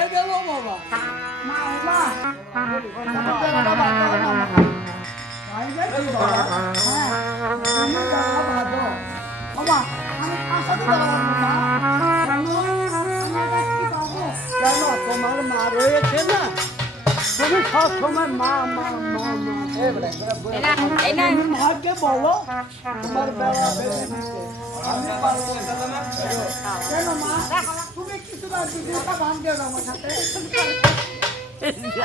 হয়ে গেল বাবা। কেন তোমার মা রয়েছে না? তুমি সব সময় মা মা মা মা মাকে বলো তোমার বেলা বেঁধে দিতে। আমি পারবো না। কেন মা তুমি কিছু না দিদিটা ভাঙবে না আমার সাথে।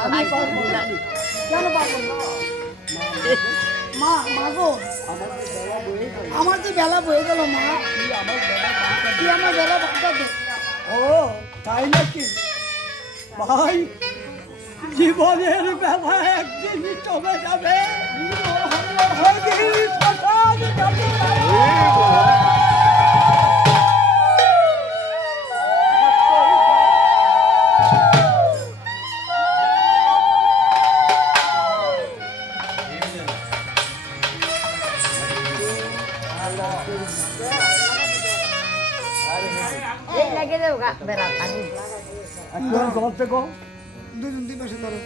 আমি পারবো না। কেন পারবো না? মা মা গো আমার যে বেলা বয়ে গেল মা। তুই আমার বেলা বাঁধা দে। ও তাই নাকি ভাই? জীবনের বেলা একদিনই চলে যাবে। lagi tu kak berat tadi. Aku jawab ceko. Nanti masih taruh.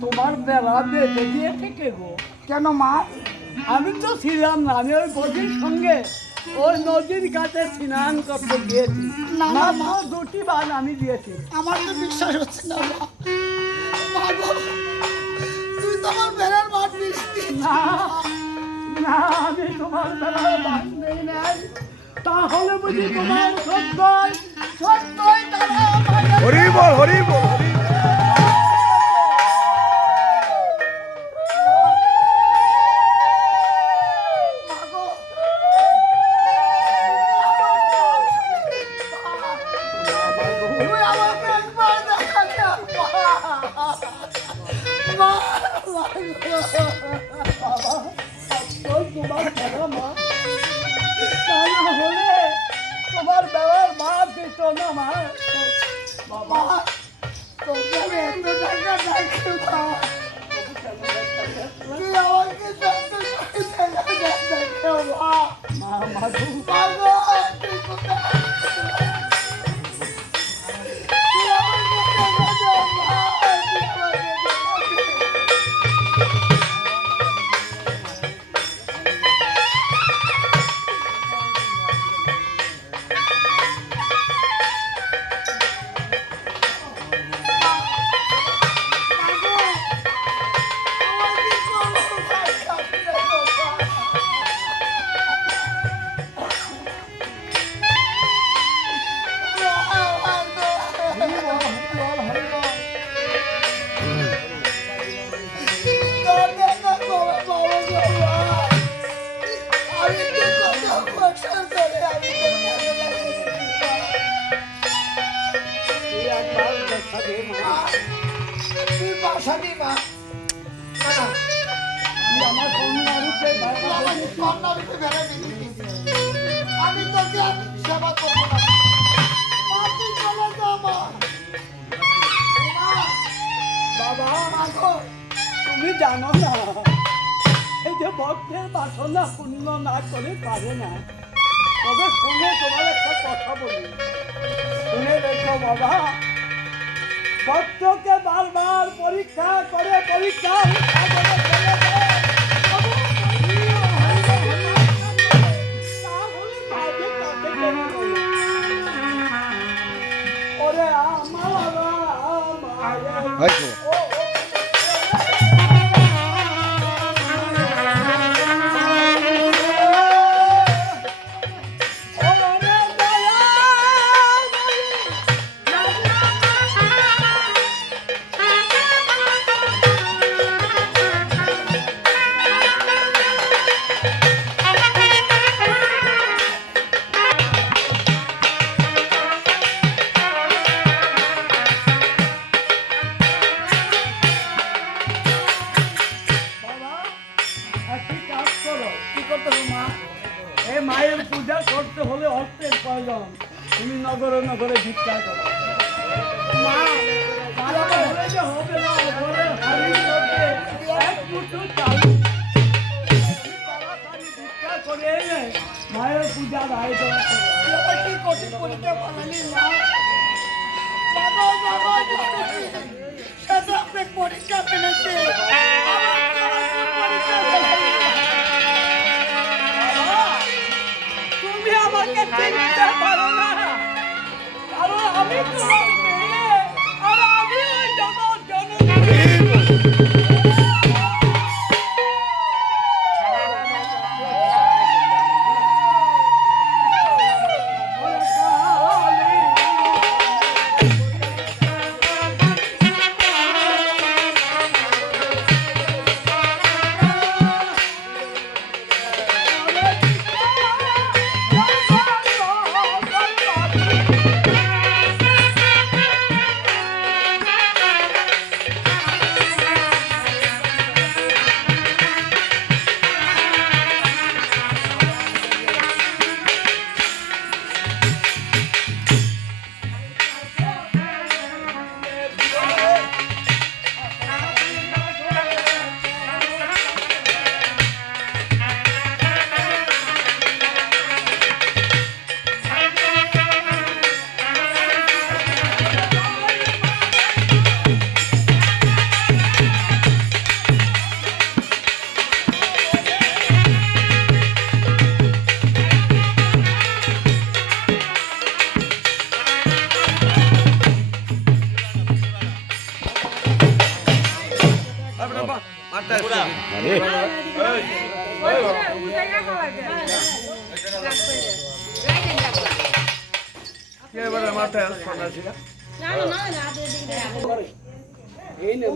তোমার বেলা বেঁধে দিয়ে থেকে গো। কেন মা? আমি তো ছিলাম না, আমি ওই বদির সঙ্গে ওই নদীর কাছে স্নান করতে গিয়েছি। না মা, দুটি বান আমি দিয়েছি। আমার তো বিশ্বাস হচ্ছে না মা। তুই তো আমার বেলার বাদ দিচ্ছি। না না, আমি তোমার বেলার বাদ নেই নাই। তাহলে বুঝি তোমার সত্যই সত্যই তারা হরি বল হরি বল। শোনো মা বাবা তোকে আমি এত টাকা ডাকছি মা তুই আমাকে যত টাকা ডাকো মা মাধু বাবা তুই কোথায় তুই আমাকে টাকা দে মা তুই আমাকে টাকা দে। আমি তোকে সেবা করবো না মা, তুই চলে যা মা। মা, বাবা মা গো, তুমি জানো না এই যে ভক্তের বাসনা পূর্ণ না করে পারে না তবে শুনে তোমার একটা কথা বলি শুনে দেখো বাবা ভক্তকে বারবার পরীক্ষা করে পরীক্ষা করে চলে যায়। তাহলে মাঝে কাছে গেলে ওরে আমার মায়ের পূজা করতে হলে অর্থের প্রয়োজন তুমি নগরে নগরে ভিক্ষা করো মা হলে যে হবে না ঘরে হাড়ির মধ্যে এক মুঠো চাল তাড়াতাড়ি ভিক্ষা করে এনে মায়ের পূজার আয়োজন করো তুই আবার কি কঠিন পরীক্ষা বানালি মা? বাবা, বাবা, সে তো আপনি পরীক্ষা ফেলেছে। আমার পরীক্ষা ফেলেছে। তুমি আমাকে চিনতে পারো না কারণ আমি তোমার মেয়ে আর আমি ওই জগৎ জননী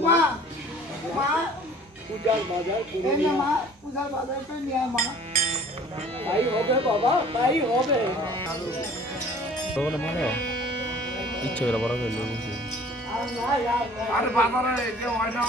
মা, মা, পূজার বাজার করে এই নে মা, পূজার বাজার করে নিয়ে আয় মা। তাই হবে বাবা তাই হবে ইচ্ছে করে বড় করে লোক আর বাজারে যে হয় না